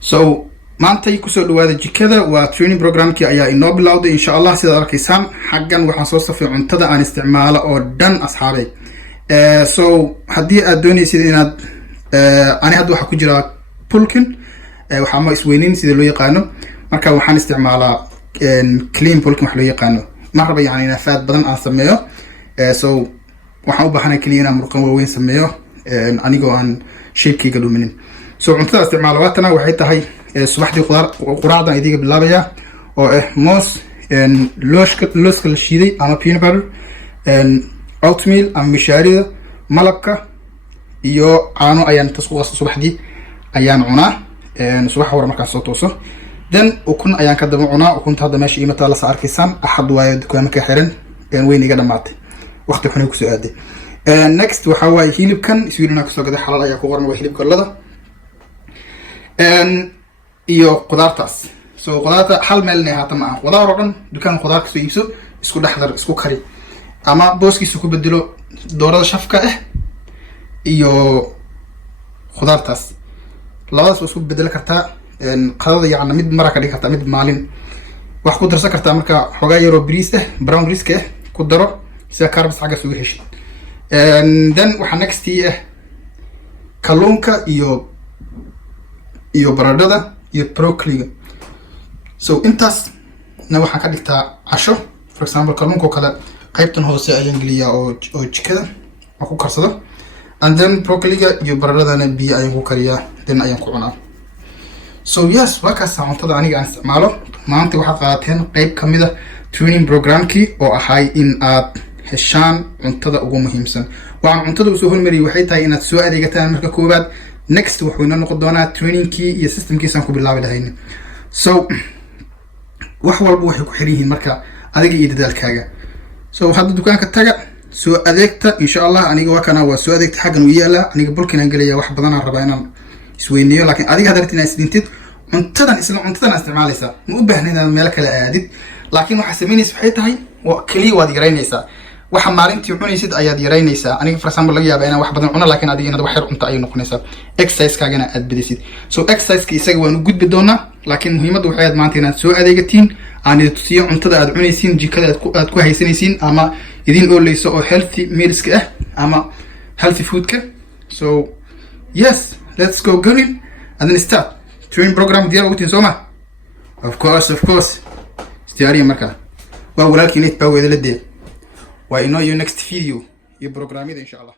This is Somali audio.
So maanta kusoo dhawaada jikada waa training programkii ayaa inoo bilowday insha Allah sida arkaysaan xaggan waxaan soo safay cuntada aan isticmaalo oo dhan asxaabay. So haddii aad doonaysid inaad ani hadda waxa ku jira pulkin waxa ma isweynin sida loo yaqaano marka waxaan isticmaalaa clean pulkin wax loo yaqaano ma raba yani inaan faad badan aan sameeyo. So waxaan u baahanahay kaliya inaan murqan waaweyn sameeyo anigoo aan shape-kayga dhuminin. So cuntada isticmaalo waatana waxay tahay subaxdii quraacdan idiga bilaabaya oo moos looska la shiiday ama peanut butter oatmeal ama mishaarida malabka iyo caano ayaan tasku qasta subaxdii ayaan cunaa subax hore markaan soo tooso. Then ukun ayaan ka daba cunaa. ukunta hadda meesha iimata la saarkiisaan axad waayo dukaanka xiran weyn iga dhamaatay waqti xun ku soo aaday. Next waxa waaye hilibkan Sweden ka soo gaday xalal ayaa ku qoran waa hilibka lada iyo qudaartaas. So qudaarta hal meel ne haata ma qudaar oo dhan dukaan qudaar ka soo iibso isku dhaxdar isku kari ama booskiisa ku bedelo doorada shafka iyo qudaartaas labadaas isku bedel kartaa qadada yacni mid mara ka dhig kartaa mid maalin wax ku darsan kartaa marka xogaa yaro bariis brown rice ku daro sida carbs xaga soo heshay. Then waxa next kalluunka iyo baradhada iyo broccoli. So intaas na waxaan ka dhigtaa casho. For example kalluunka kale qaybtan hoose ayaan geliyaa oo jikada wax ku karsado, and then broccoli iyo baradhadana biyo ayaan ku kariyaa, then ayaan ku cunaa. So yes, waa kaas cuntada aniga aan isticmaalo. Maanta waxaad qaateen qayb kamid ah training programkii oo ahay in aad heshaan cuntada ugu muhiimsan. Waxaan cuntada soo hormariyay waxay tahay inaad soo adeegataan marka koobaad. Next wuxuu inoo noqon doonaa trainingkii iyo systemkiisaan ku bilaabi lahayn. So wax walba waxay ku xiran yihiin marka adiga iyo dadaalkaaga. So hadda dukaanka taga soo adeegta insha Allah. Aniga waa kana waa soo adeegta xaggan u yaala. Aniga bulkin aan galaya wax badan aan rabaa inaan isweyniyo, laakiin adiga hadartii inaad isdintid cuntadan isticmaalaysaa ma u baahnayn inaad meel kale aadid, laakiin waxa sameynaysa waxay tahay waa kaliya waad yaraynaysaa waxa maalintii cunaysid ayaad yaraynaysaa. Aniga for example laga yaabaa inaan wax badan cuno laakiin adiga inaad wax yar cunto ay noqonaysaa. Exercise-kaagana aad badisid. So exercise-ka isaga waan u gudbi doonaa, laakiin muhiimaddu waxay aad maanta inaad soo adeegatiin aan idin tusiyo cuntada aad cunaysiin jikada aad ku haysanaysiin ama idin ooleyso oo healthy meals-ka ama healthy food-ka. So yes, let's go going and then start training program diyaar ugu tihiin sooma? Of course istiyaariya markaa waa walaalkiin it baa weedala dee waa inoo iyo next video iyo programyada insha Allah.